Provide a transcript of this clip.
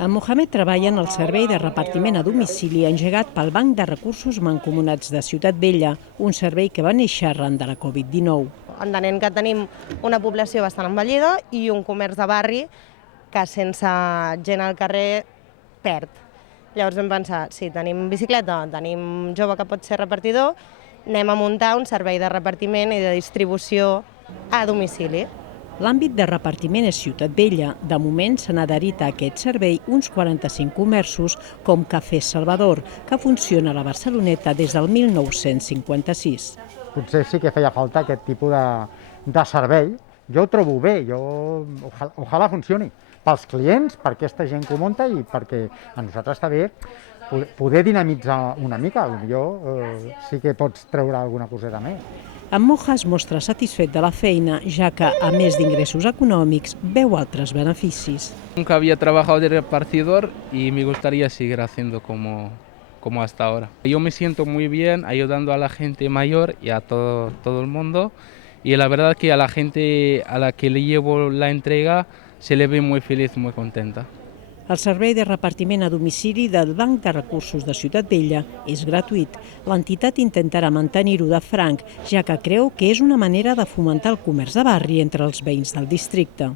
En Mohamed treballa en el servei de repartiment a domicili engegat pel Banc de Recursos Mancomunats de Ciutat Vella, un servei que va néixer arran de la Covid-19. Entenent que tenim una població bastant envellida i un comerç de barri que sense gent al carrer perd. Llavors vam pensar, si tenim bicicleta, tenim jove que pot ser repartidor, anem a muntar un servei de repartiment i de distribució a domicili. L'àmbit de repartiment és Ciutat Vella. De moment s'han adherit a aquest servei uns 45 comerços com Cafè Salvador, que funciona a la Barceloneta des del 1956. Potser sí que feia falta aquest tipus de servei. Jo ho trobo bé, ojalà funcioni pels clients, per aquesta gent que ho munta i perquè a nosaltres està bé poder dinamitzar una mica. Potser sí que pots treure alguna coseta més. En Moja es mostra satisfet de la feina, ja que, a més d'ingressos econòmics, veu altres beneficis. Nunca había trabajado de repartidor y me gustaría seguir haciendo como hasta ahora. Yo me siento muy bien ayudando a la gente mayor y a todo el mundo, y la verdad que a la gente a la que le llevo la entrega se le ve muy feliz, muy contenta. El servei de repartiment a domicili del Banc de Recursos de Ciutat Vella és gratuït. L'entitat intentarà mantenir-ho de franc, ja que creu que és una manera de fomentar el comerç de barri entre els veïns del districte.